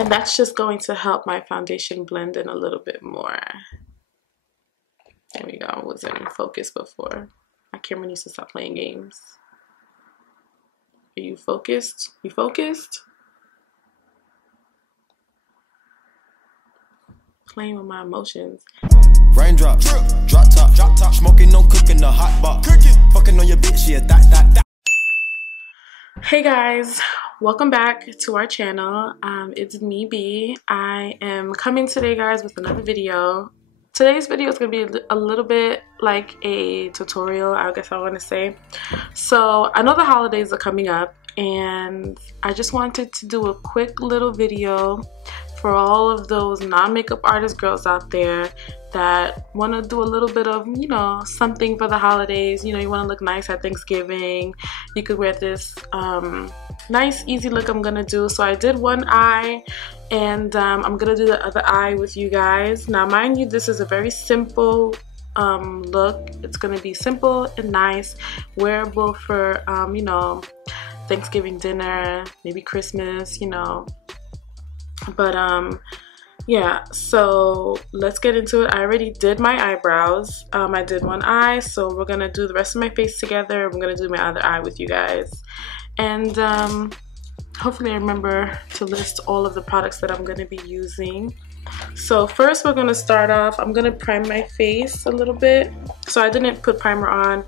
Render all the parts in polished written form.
And that's just going to help my foundation blend in a little bit more. There we go. I wasn't in focus before. My camera needs to stop playing games. Are you focused? You focused? Playing with my emotions. Raindrop, drop top, smoking, no cooking, the hot box, fucking on your bitch, yeah, that. Hey guys, welcome back to our channel. It's me, B. I am coming today, guys, with another video. Today's video is going to be a little bit like a tutorial, I guess I want to say. So I know the holidays are coming up, and I just wanted to do a quick little video for all of those non-makeup artist girls out there that want to do a little bit of, you know, something for the holidays. You know, you want to look nice at Thanksgiving. You could wear this nice, easy look I'm gonna do. So I did one eye, and I'm gonna do the other eye with you guys. Now, mind you, this is a very simple look. It's gonna be simple and nice, wearable for, you know, Thanksgiving dinner, maybe Christmas, you know. But yeah, so let's get into it. I already did my eyebrows. I did one eye, so we're gonna do the rest of my face together. I'm gonna do my other eye with you guys, and hopefully I remember to list all of the products that I'm gonna be using. So first we're gonna start off, I'm gonna prime my face a little bit. So I didn't put primer on,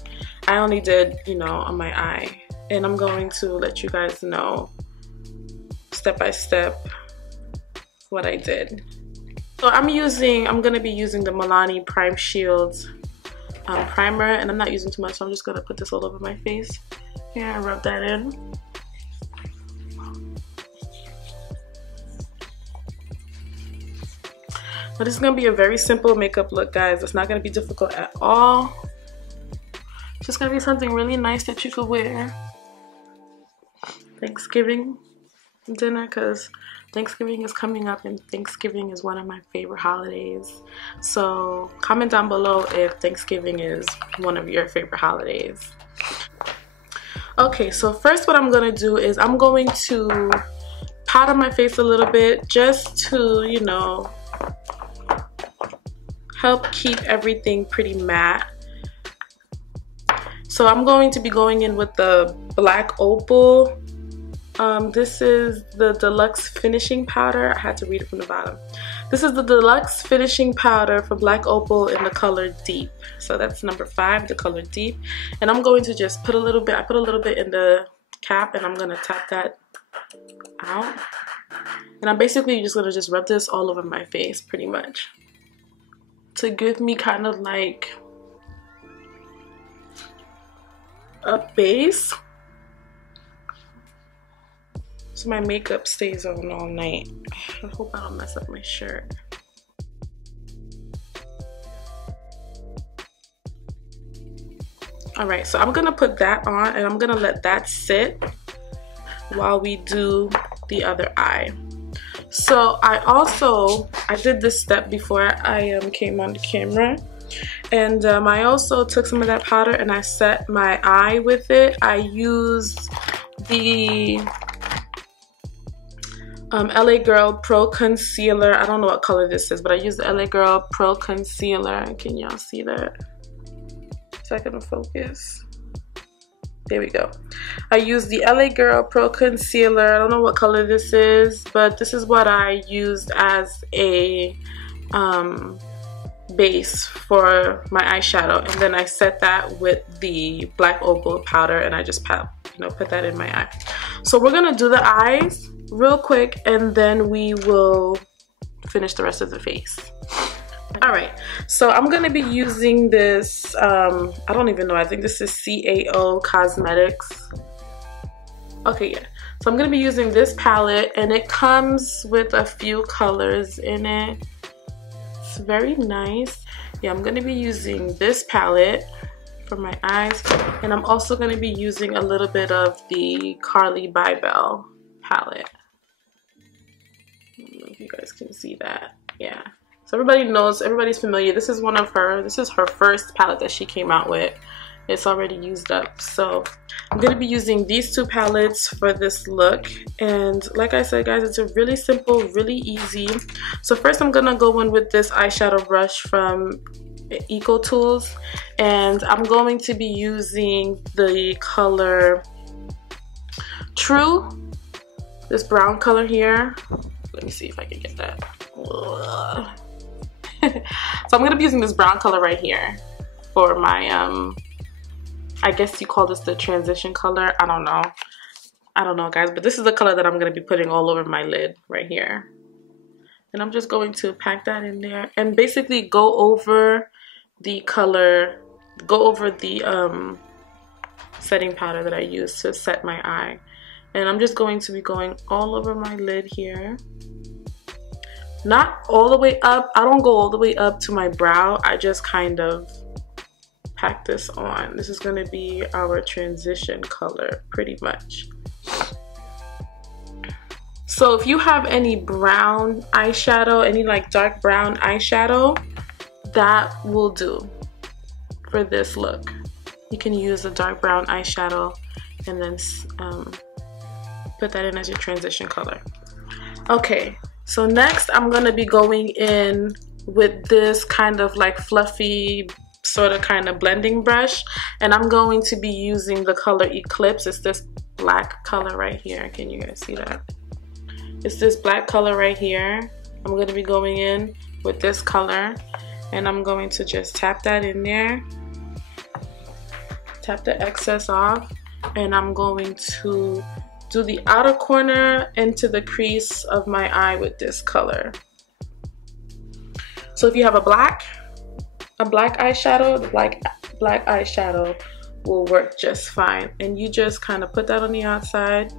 I only did, you know, on my eye, and I'm going to let you guys know step by step what I did. So I'm gonna be using the Milani Prime Shield primer, and I'm not using too much, so I'm just gonna put this all over my face. Yeah, rub that in. But this is gonna be a very simple makeup look, guys. It's not gonna be difficult at all. It's just gonna be something really nice that you could wear Thanksgiving dinner, because Thanksgiving is coming up, and Thanksgiving is one of my favorite holidays. So comment down below if Thanksgiving is one of your favorite holidays. Okay, so first what I'm gonna do is I'm going to powder my face a little bit, just to, you know, help keep everything pretty matte. So I'm going to be going in with the Black Opal. This is the Deluxe Finishing Powder. I had to read it from the bottom. This is the Deluxe Finishing Powder for Black Opal in the color Deep. So that's number 5, the color Deep. And I'm going to just put a little bit, I put a little bit in the cap, and I'm going to tap that out. And I'm basically just going to just rub this all over my face, pretty much, to give me kind of like a base, so my makeup stays on all night. I hope I don't mess up my shirt. Alright, so I'm gonna put that on, and I'm gonna let that sit while we do the other eye. So I did this step before I came on the camera, and I also took some of that powder and I set my eye with it. I used the LA Girl Pro Concealer. I don't know what color this is, but I used the LA Girl Pro Concealer. Can y'all see that? Is that gonna focus? There we go. I used the LA Girl Pro Concealer. I don't know what color this is, but this is what I used as a base for my eyeshadow, and then I set that with the Black Opal powder, and I just put that in my eye. So we're gonna do the eyes real quick, and then we will finish the rest of the face. Alright, so I'm gonna be using this, I don't even know, I think this is CAO Cosmetics. Okay, yeah. So I'm gonna be using this palette, and it comes with a few colors in it. It's very nice. Yeah, I'm gonna be using this palette for my eyes, and I'm also gonna be using a little bit of the Carly Bybel palette. I don't know if you guys can see that. Yeah. So everybody knows, everybody's familiar. This is her first palette that she came out with, it's already used up. So I'm going to be using these two palettes for this look. And like I said, guys, it's a really simple, really easy. So first I'm going to go in with this eyeshadow brush from Eco Tools, and I'm going to be using the color True, this brown color here. Let me see if I can get that. So I'm going to be using this brown color right here for my I guess you call this the transition color. I don't know guys, but this is the color that I'm going to be putting all over my lid right here. And I'm just going to pack that in there and basically go over the color, go over the setting powder that I use to set my eye. And I'm just going to be going all over my lid here. Not all the way up. I don't go all the way up to my brow. I just kind of pack this on. This is going to be our transition color pretty much. So if you have any brown eyeshadow, any like dark brown eyeshadow, that will do for this look. You can use a dark brown eyeshadow and then put that in as your transition color. Okay, so next I'm going to be going in with this kind of like fluffy sort of kind of blending brush, and I'm going to be using the color Eclipse. It's this black color right here. Can you guys see that? It's this black color right here. I'm going to be going in with this color, and I'm going to just tap that in there, tap the excess off, and I'm going to do the outer corner into the crease of my eye with this color. So if you have a black eyeshadow, the black eyeshadow will work just fine. And you just kind of put that on the outside,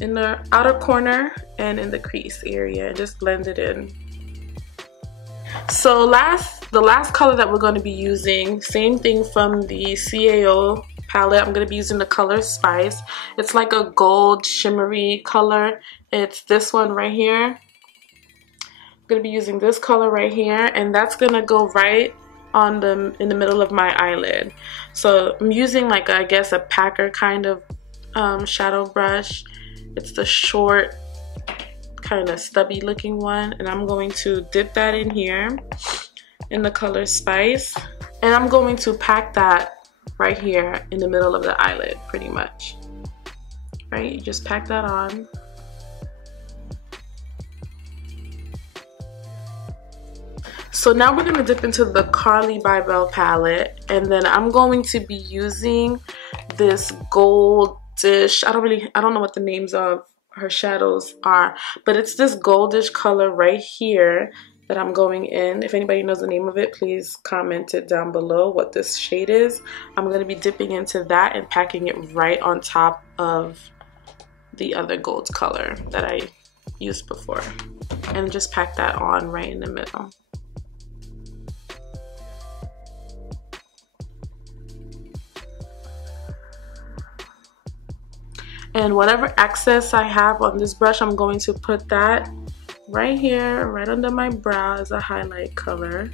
in the outer corner, and in the crease area, and just blend it in. So the last color that we're going to be using, same thing from the CAO palette. I'm going to be using the color Spice. It's like a gold shimmery color. It's this one right here. Going to be using this color right here, and that's going to go right on in the middle of my eyelid. So I'm using like, I guess, a packer kind of shadow brush. It's the short kind of stubby looking one, and I'm going to dip that in here in the color Spice, and I'm going to pack that right here in the middle of the eyelid pretty much. Right, you just pack that on. So now we're going to dip into the Carly by Belle palette, and then I'm going to be using this goldish, I don't know what the names of her shadows are, but it's this goldish color right here that I'm going in. If anybody knows the name of it, please comment it down below what this shade is. I'm going to be dipping into that and packing it right on top of the other gold color that I used before, and just pack that on right in the middle. And whatever excess I have on this brush, I'm going to put that right here, right under my brow as a highlight color.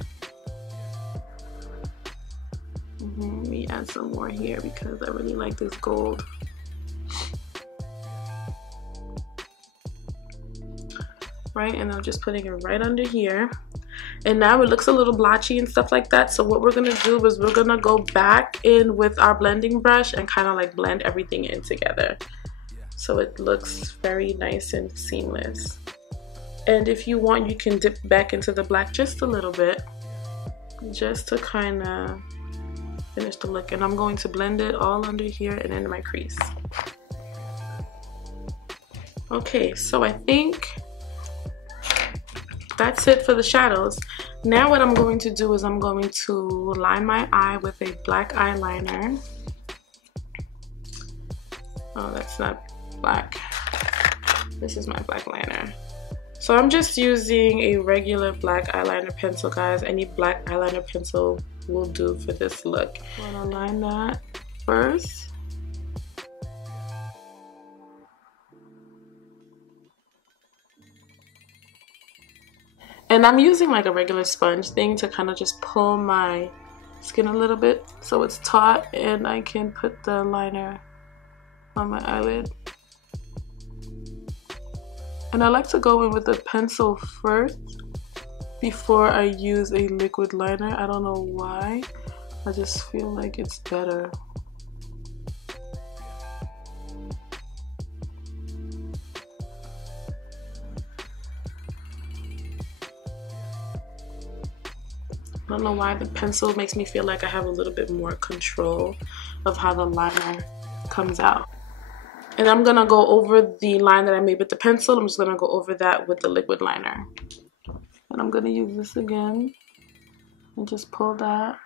Let me add some more here because I really like this gold. Right, and I'm just putting it right under here. And now it looks a little blotchy and stuff like that. So what we're gonna do is we're gonna go back in with our blending brush and kind of like blend everything in together, so it looks very nice and seamless. And if you want, you can dip back into the black just a little bit, just to kind of finish the look. And I'm going to blend it all under here and into my crease. Okay, so I think that's it for the shadows. Now what I'm going to do is I'm going to line my eye with a black eyeliner. Oh, that's not black. This is my black liner. So I'm just using a regular black eyeliner pencil, guys. Any black eyeliner pencil will do for this look. I'm gonna line that first. And I'm using like a regular sponge thing to kind of just pull my skin a little bit so it's taut and I can put the liner on my eyelid. And I like to go in with a pencil first before I use a liquid liner. I don't know why, I just feel like it's better. I don't know why the pencil makes me feel like I have a little bit more control of how the liner comes out. And I'm gonna go over the line that I made with the pencil. I'm just gonna go over that with the liquid liner. And I'm gonna use this again and just pull that.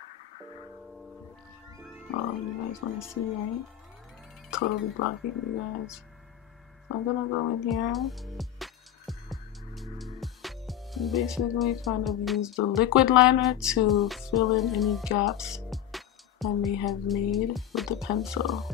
Oh, you guys wanna see, right? Totally blocking you guys. So I'm gonna go in here. Basically kind of use the liquid liner to fill in any gaps I may have made with the pencil.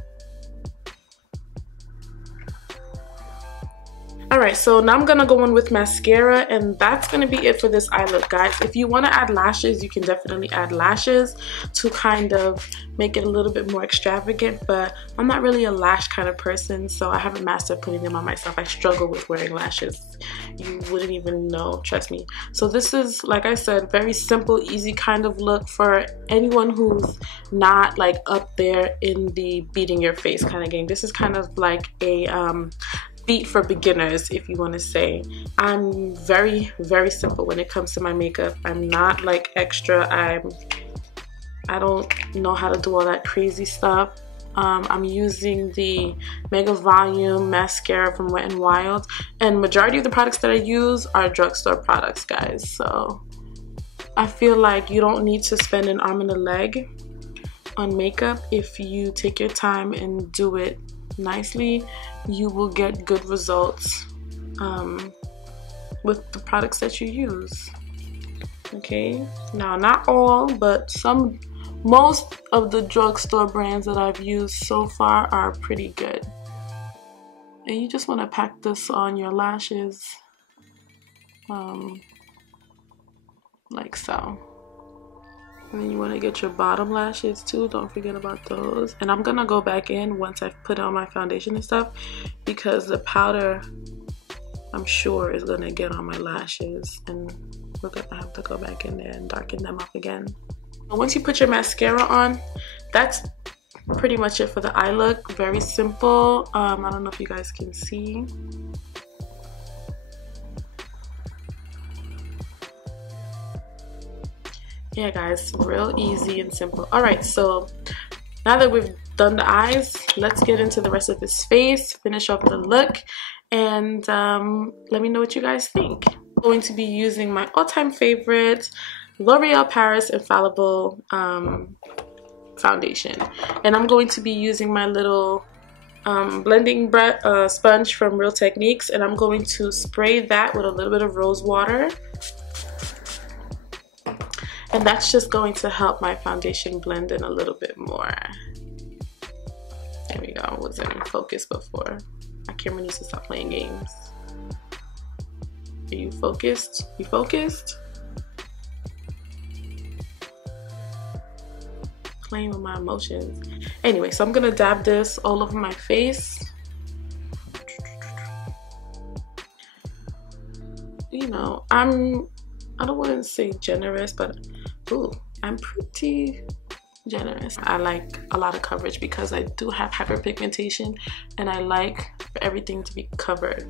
Alright, so now I'm gonna go in with mascara, and that's gonna be it for this eye look, guys. If you want to add lashes, you can definitely add lashes to kind of make it a little bit more extravagant, but I'm not really a lash kind of person, so I haven't mastered putting them on myself. I struggle with wearing lashes. You wouldn't even know, trust me. So this is, like I said, very simple, easy kind of look for anyone who's not like up there in the beating your face kind of game. This is kind of like a beat for beginners, if you want to say. I'm very simple when it comes to my makeup. I'm not like extra. I don't know how to do all that crazy stuff. I'm using the Mega Volume mascara from Wet n Wild, and majority of the products that I use are drugstore products, guys. So I feel like you don't need to spend an arm and a leg on makeup. If you take your time and do it nicely, you will get good results with the products that you use. Okay, now not all, but most of the drugstore brands that I've used so far are pretty good. And you just want to pack this on your lashes like so. And then you want to get your bottom lashes too, don't forget about those. And I'm gonna go back in once I've put on my foundation and stuff, because the powder, I'm sure, is gonna get on my lashes, and we're gonna have to go back in there and darken them up again. Once you put your mascara on, that's pretty much it for the eye look. Very simple. I don't know if you guys can see. Yeah, guys, real easy and simple. All right, so now that we've done the eyes, let's get into the rest of his face, finish off the look, and let me know what you guys think. I'm going to be using my all-time favorite L'Oreal Paris Infallible foundation, and I'm going to be using my little blending sponge from Real Techniques, and I'm going to spray that with a little bit of rose water. And that's just going to help my foundation blend in a little bit more. There we go. I wasn't in focus before. My camera needs to stop playing games. Are you focused? You focused? Playing with my emotions. Anyway, so I'm gonna dab this all over my face. You know, I don't want to say generous, but ooh, I'm pretty generous. I like a lot of coverage because I do have hyperpigmentation, and I like for everything to be covered.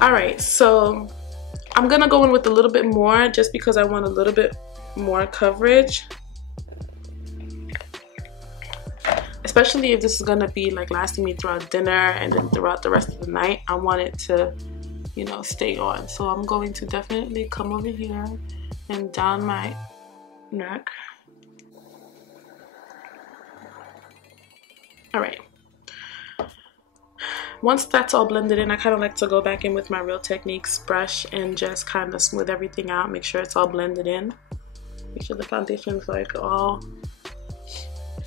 Alright, so I'm gonna go in with a little bit more just because I want a little bit more coverage. Especially if this is gonna be like lasting me throughout dinner and then throughout the rest of the night. I want it to, you know, stay on. So I'm going to definitely come over here and down my neck. Alright. once that's all blended in, I kind of like to go back in with my Real Techniques brush and just kind of smooth everything out, make sure it's all blended in. Make sure the foundation's like all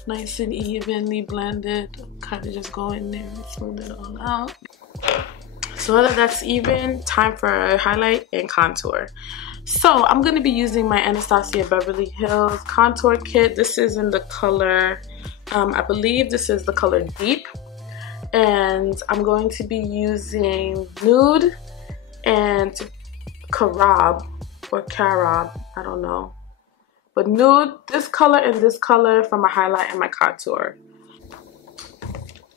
nice and evenly blended. Kind of just go in there and smooth it all out. So that that's even, time for a highlight and contour. So I'm going to be using my Anastasia Beverly Hills contour kit. This is in the color, I believe this is the color Deep. And I'm going to be using Nude and Carob, or Carob, I don't know. But Nude, this color and this color for my highlight and my contour.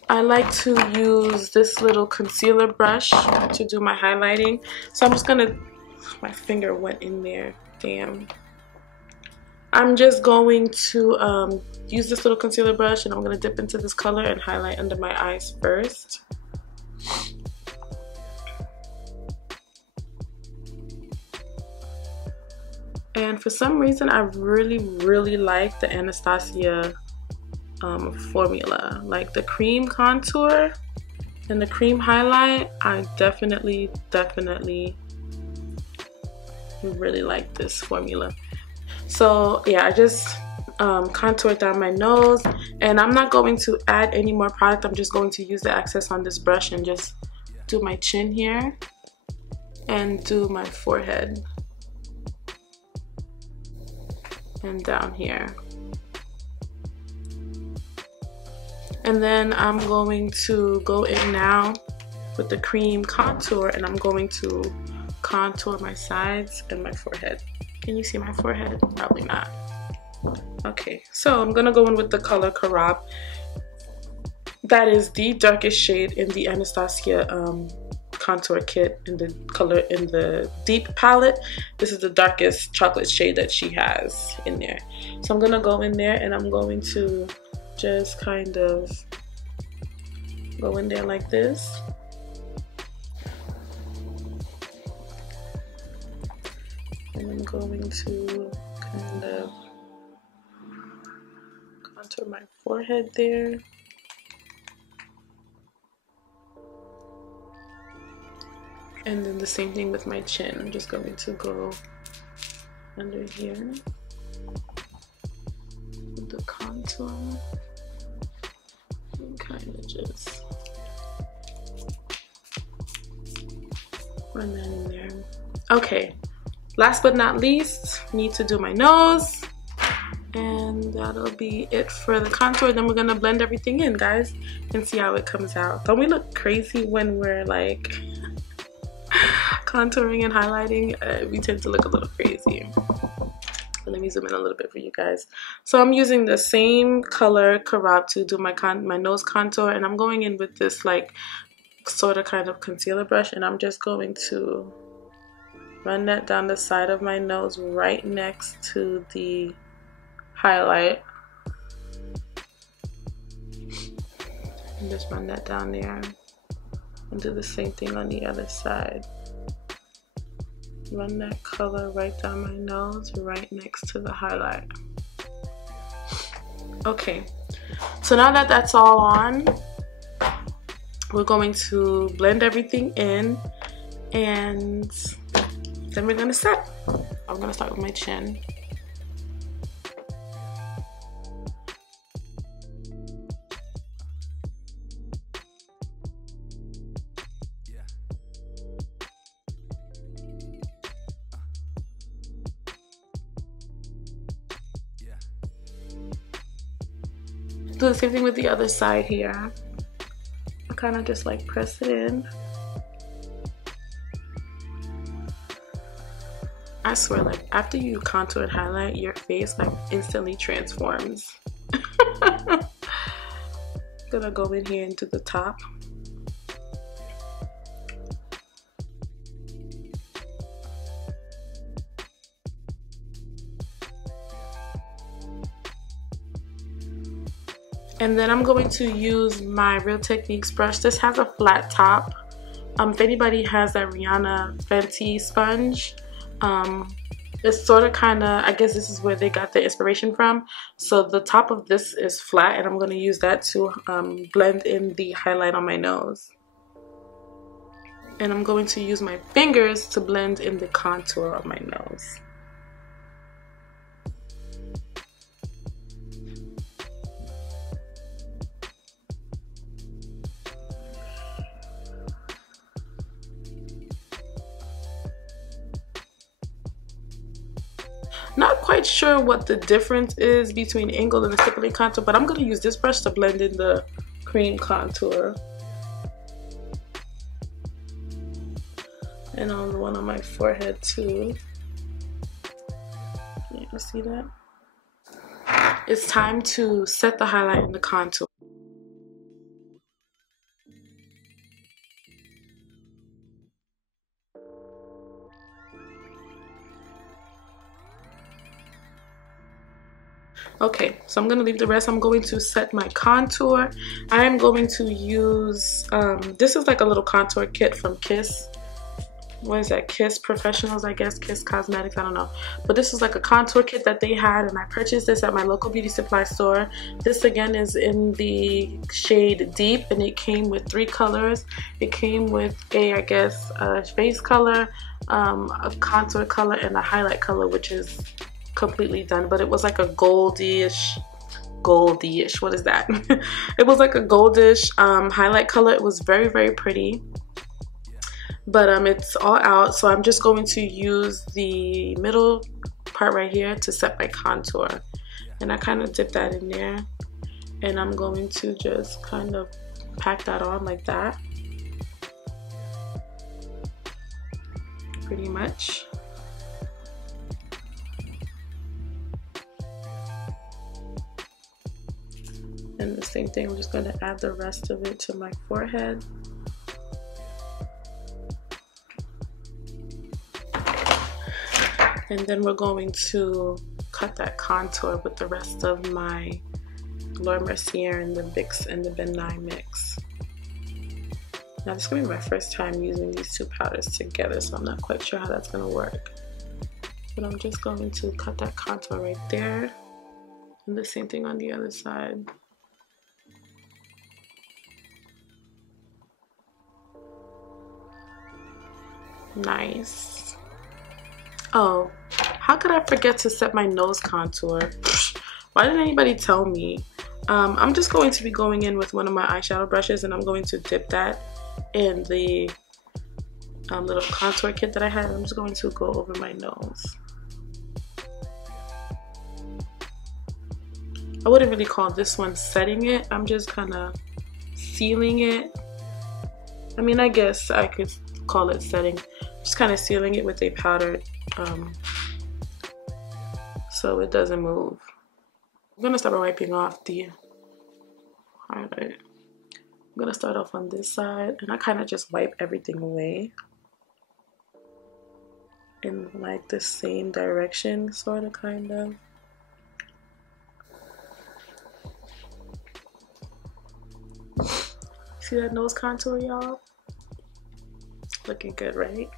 I like to use this little concealer brush to do my highlighting. So I'm just gonna, my finger went in there, damn. I'm just going to use this little concealer brush and I'm gonna dip into this color and highlight under my eyes first. And for some reason, I really like the Anastasia formula. Like the cream contour and the cream highlight, I definitely really like this formula. So yeah, I just contoured down my nose, and I'm not going to add any more product. I'm just going to use the excess on this brush and just do my chin here and do my forehead and down here. And then I'm going to go in now with the cream contour, and I'm going to contour my sides and my forehead. Can you see my forehead? Probably not. Okay, so I'm gonna go in with the color Carob. That is the darkest shade in the Anastasia contour kit, in the color in the Deep palette. This is the darkest chocolate shade that she has in there. So I'm gonna go in there and I'm going to just kind of go in there like this. And I'm going to kind of contour my forehead there. And then the same thing with my chin. I'm just going to go under here with the contour and kind of just run that in there. Okay, last but not least, need to do my nose, and that'll be it for the contour. Then we're gonna blend everything in, guys, and see how it comes out. Don't we look crazy when we're like contouring and highlighting? We tend to look a little crazy. So let me zoom in a little bit for you guys. So I'm using the same color Carob to do my nose contour, and I'm going in with this like sort of kind of concealer brush, and I'm just going to run that down the side of my nose right next to the highlight, and just run that down there and do the same thing on the other side. Run that color right down my nose right next to the highlight. Okay, so now that that's all on, we're going to blend everything in, and then we're gonna set. I'm gonna start with my chin. Do the same thing with the other side here. I kind of just like press it in. I swear, like after you contour and highlight, your face like instantly transforms. Gonna go in here and do the top. And then I'm going to use my Real Techniques brush. This has a flat top. If anybody has that Rihanna Fenty sponge, it's sort of kind of, I guess this is where they got the inspiration from. So the top of this is flat, and I'm going to use that to blend in the highlight on my nose. And I'm going to use my fingers to blend in the contour of my nose. Not quite sure what the difference is between angled and a stippling contour, but I'm going to use this brush to blend in the cream contour. And on the one on my forehead too. Can you see that? It's time to set the highlight in the contour. Okay, so I'm going to leave the rest. I'm going to set my contour. I am going to use, this is like a little contour kit from Kiss. What is that? Kiss Professionals, I guess. Kiss Cosmetics, I don't know. But this is like a contour kit that they had, and I purchased this at my local beauty supply store. This again is in the shade Deep, and it came with 3 colors. It came with a, I guess, a face color, a contour color, and a highlight color, which is completely done, but it was like a goldish, what is that? It was like a goldish highlight color. It was very, very pretty, but it's all out, so I'm just going to use the middle part right here to set my contour, and I kind of dip that in there, and I'm going to just kind of pack that on like that, pretty much. And the same thing, I'm just going to add the rest of it to my forehead. And then we're going to cut that contour with the rest of my Laura Mercier and the Vicks and the Ben Nye mix. Now this is going to be my first time using these 2 powders together, so I'm not quite sure how that's going to work. But I'm just going to cut that contour right there. And the same thing on the other side. Nice. Oh, how could I forget to set my nose contour? Why didn't anybody tell me? I'm just going to be going in with one of my eyeshadow brushes, and I'm going to dip that in the little contour kit that I had. I'm just going to go over my nose. I wouldn't really call this one setting it. I'm just kind of sealing it. I mean, I guess I could call it setting. Just kind of sealing it with a powder so it doesn't move. I'm gonna start by wiping off the highlight. I'm gonna start off on this side, and I kind of just wipe everything away in like the same direction, sort of, kind of. See that nose contour, y'all? Looking good, right?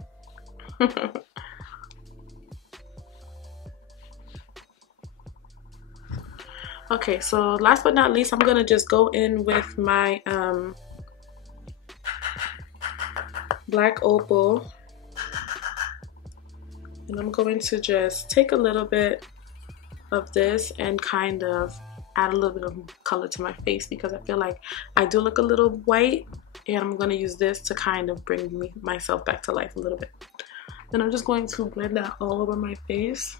Okay, so last but not least, I'm gonna just go in with my black opal, and I'm going to just take a little bit of this and kind of add a little bit of color to my face, because I feel like I do look a little white, and I'm going to use this to kind of bring myself back to life a little bit. Then I'm just going to blend that all over my face.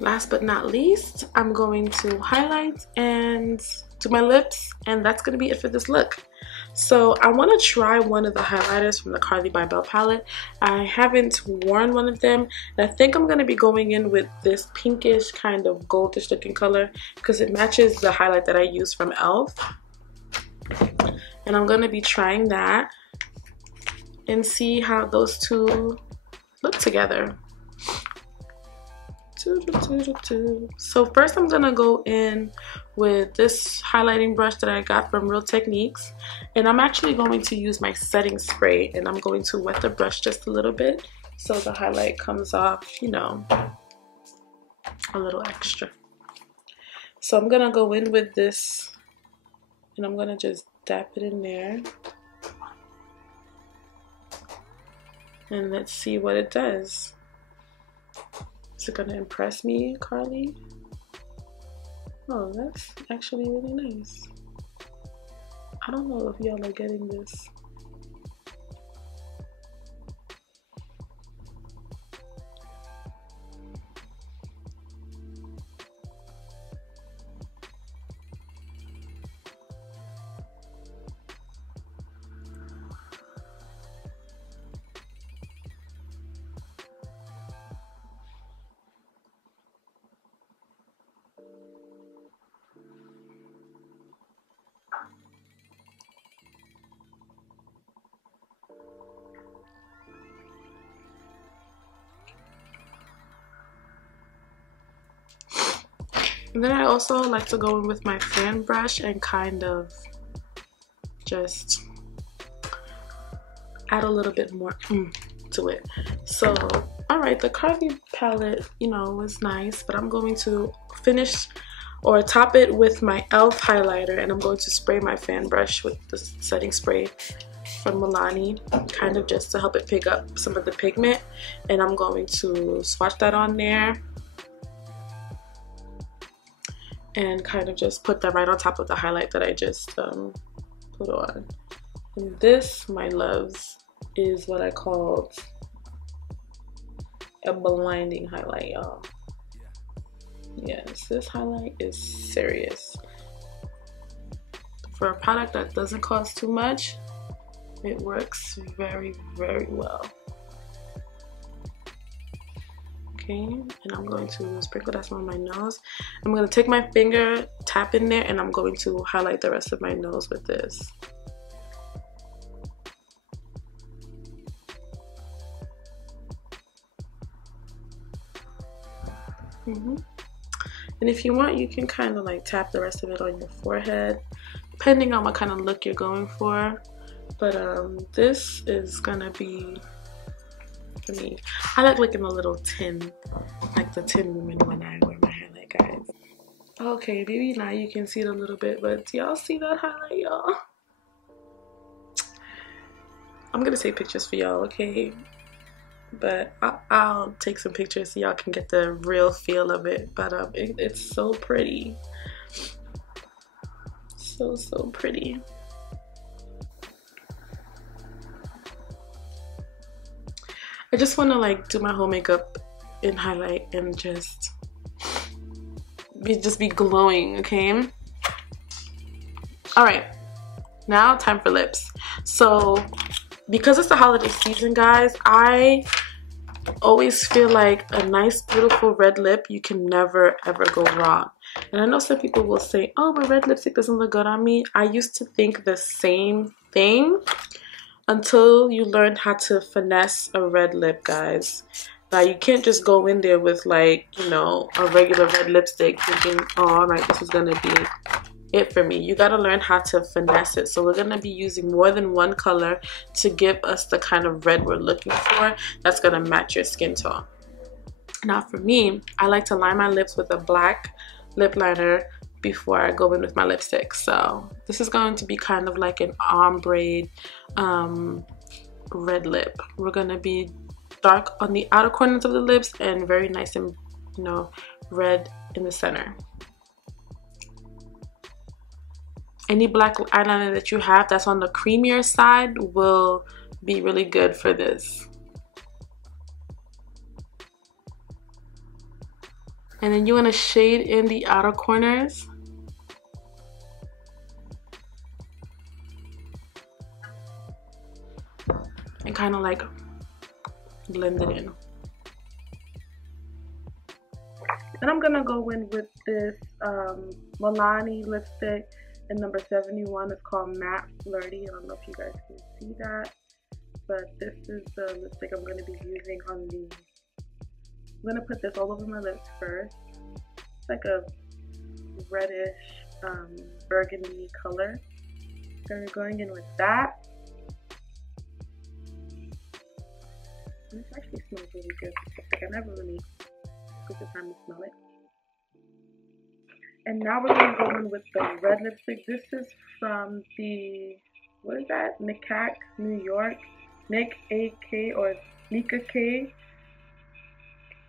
Last but not least, I'm going to highlight and do my lips, and that's going to be it for this look. So I want to try one of the highlighters from the Carly by Belle palette. I haven't worn one of them, and I think I'm going to be going in with this pinkish kind of goldish looking color because it matches the highlight that I use from e.l.f. And I'm going to be trying that and see how those two look together. So first I'm gonna go in with this highlighting brush that I got from Real Techniques, and I'm actually going to use my setting spray, and I'm going to wet the brush just a little bit so the highlight comes off, you know, a little extra. So I'm gonna go in with this, and I'm gonna just dab it in there. And let's see what it does. Is it gonna impress me, Carly? Oh, that's actually really nice. I don't know if y'all are getting this. And then I also like to go in with my fan brush and kind of just add a little bit more to it. So, alright, the Carly palette, you know, was nice, but I'm going to finish or top it with my e.l.f. highlighter, and I'm going to spray my fan brush with the setting spray from Milani, kind of just to help it pick up some of the pigment. And I'm going to swatch that on there and kind of just put that right on top of the highlight that I just put on. And this, my loves, is what I called a blinding highlight, y'all. Yes, this highlight is serious. For a product that doesn't cost too much, it works very, very well. Okay, and I'm going to sprinkle that on my nose. I'm going to take my finger, tap in there, and I'm going to highlight the rest of my nose with this. And if you want, you can kind of like tap the rest of it on your forehead, depending on what kind of look you're going for. But this is gonna be, for me, I like looking a little tin, like the Tin Woman when I wear my highlight, guys. Okay, maybe now you can see it a little bit, but do y'all see that highlight, y'all? I'm gonna take pictures for y'all, okay? But I'll take some pictures so y'all can get the real feel of it. But it's so pretty. So pretty. I just want to like do my whole makeup in highlight and just be glowing, okay? All right, now time for lips. So because it's the holiday season, guys, I always feel like a nice beautiful red lip, you can never ever go wrong. And I know some people will say, oh, but red lipstick doesn't look good on me. I used to think the same thing until you learn how to finesse a red lip, guys. Now you can't just go in there with like, you know, a regular red lipstick thinking, oh, all right, this is gonna be it for me. You gotta learn how to finesse it. So we're gonna be using more than one color to give us the kind of red we're looking for that's gonna match your skin tone. Now for me, I like to line my lips with a black lip liner before I go in with my lipstick. So this is going to be kind of like an ombre red lip. We're gonna be dark on the outer corners of the lips and very nice and, you know, red in the center. Any black eyeliner that you have that's on the creamier side will be really good for this. And then you want to shade in the outer corners. And kind of like blend it in. And I'm gonna go in with this Milani lipstick in number 71. It's called Matte Flirty. I don't know if you guys can see that, but this is the lipstick I'm gonna be using on the. I'm gonna put this all over my lips first. It's like a reddish burgundy color. So we're going in with that. And this actually smells really good. Like I never really took the time to smell it. And now we're going to go in with the red lipstick. This is from the, what is that? Nicac, New York. Nick A.K. or Nika K.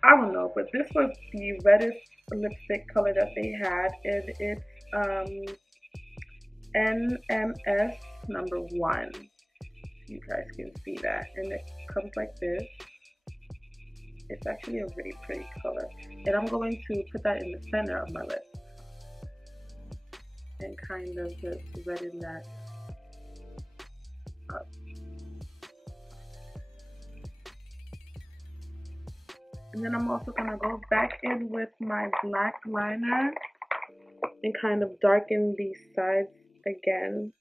I don't know, but this was the reddest lipstick color that they had. And it's NMS number 1. You guys can see that. And it comes like this. It's actually a really pretty color. And I'm going to put that in the center of my lip. And kind of just redden that up. And then I'm also going to go back in with my black liner and kind of darken these sides again.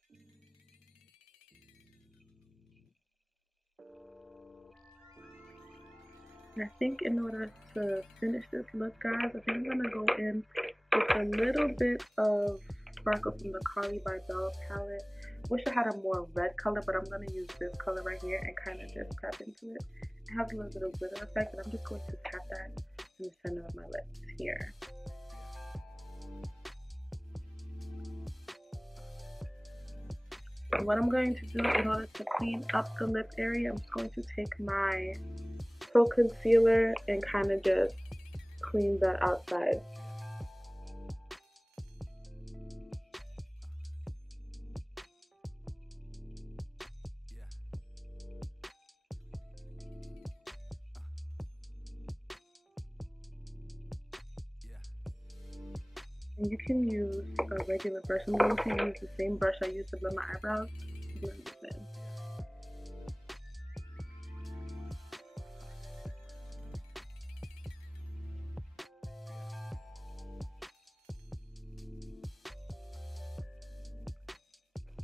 And I think in order to finish this look, guys, I think I'm going to go in with a little bit of sparkle from the Carly by Bell palette. Wish I had a more red color, but I'm going to use this color right here and kind of just tap into it. It has a little bit of glitter effect, and I'm just going to tap that in the center of my lips here. And what I'm going to do in order to clean up the lip area, I'm just going to take my Pro Concealer and kind of just clean the outside. And you can use a regular brush. I'm going to use the same brush I used to blend my eyebrows to blend this in.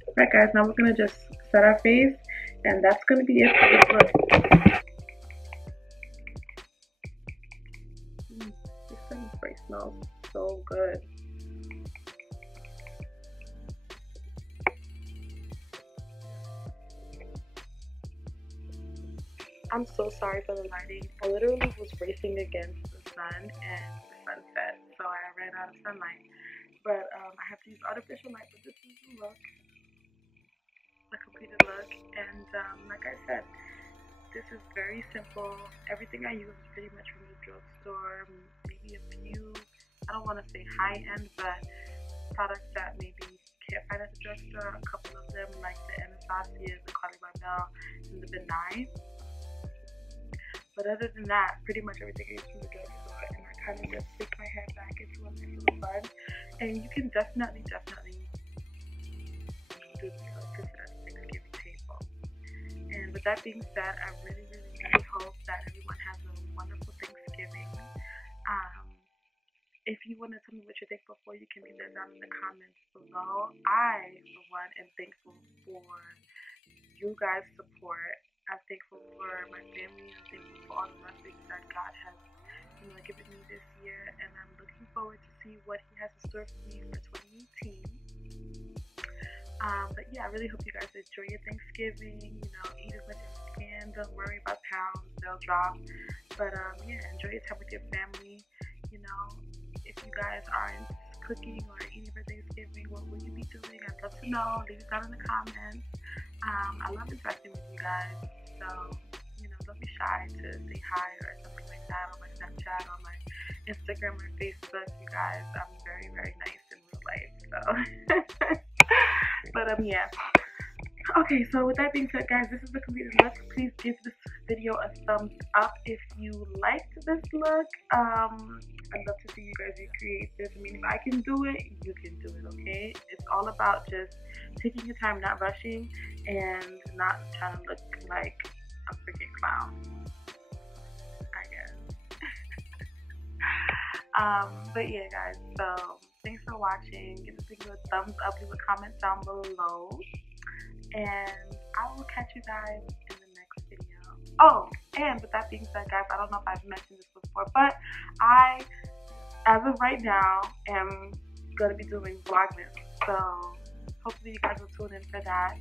Alright guys, now we're going to just set our face, and that's going to be it for this look. This setting spray smells so good. I'm so sorry for the lighting. I literally was racing against the sun and the sunset, so I ran out of sunlight. But I have to use artificial light, but this is the look, the completed look. And like I said, this is very simple. Everything I use is pretty much from the drugstore. Maybe a few, I don't want to say high-end, but products that maybe you can't find at the drugstore. A couple of them, like the Anastasia, the Carly by Bell, and the Benign. But other than that, pretty much everything is from the drugstore, and I kind of just stick my hair back into a nice little bun. And you can definitely do this look to the Thanksgiving table. And with that being said, I really hope that everyone has a wonderful Thanksgiving. If you want to tell me what you're thankful for, you can leave that down in the comments below. I, for one, am thankful for you guys' support. I'm thankful for my family. I'm thankful for all the blessings that God has, given me this year, and I'm looking forward to see what He has in store for me for 2018. But yeah, I really hope you guys enjoy your Thanksgiving. Eat as much as you can. Don't worry about pounds; they'll drop. But yeah, enjoy your time with your family. If you guys aren't cooking or eating for Thanksgiving, what will you be doing? I'd love to know. Leave it down in the comments. I love interacting with you guys, so don't be shy to say hi or something like that on my Snapchat, on my Instagram or Facebook. You guys, I'm very nice in real life, so but yeah. Okay, so with that being said, guys, this is the completed look. Please give this video a thumbs up if you liked this look. I'd love to see you guys recreate this. I mean, if I can do it, you can do it, okay? It's all about just taking your time, not rushing, and not trying to look like a freaking clown, I guess. But yeah, guys, so thanks for watching. Give this video a thumbs up, leave a comment down below, and I will catch you guys in the next video. Oh, and with that being said, guys, I don't know if I've mentioned this before, but I, as of right now, am going to be doing Vlogmas. So hopefully you guys will tune in for that.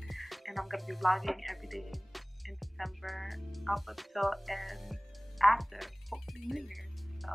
And I'm going to be vlogging every day in December up until and after, hopefully, New Year's. So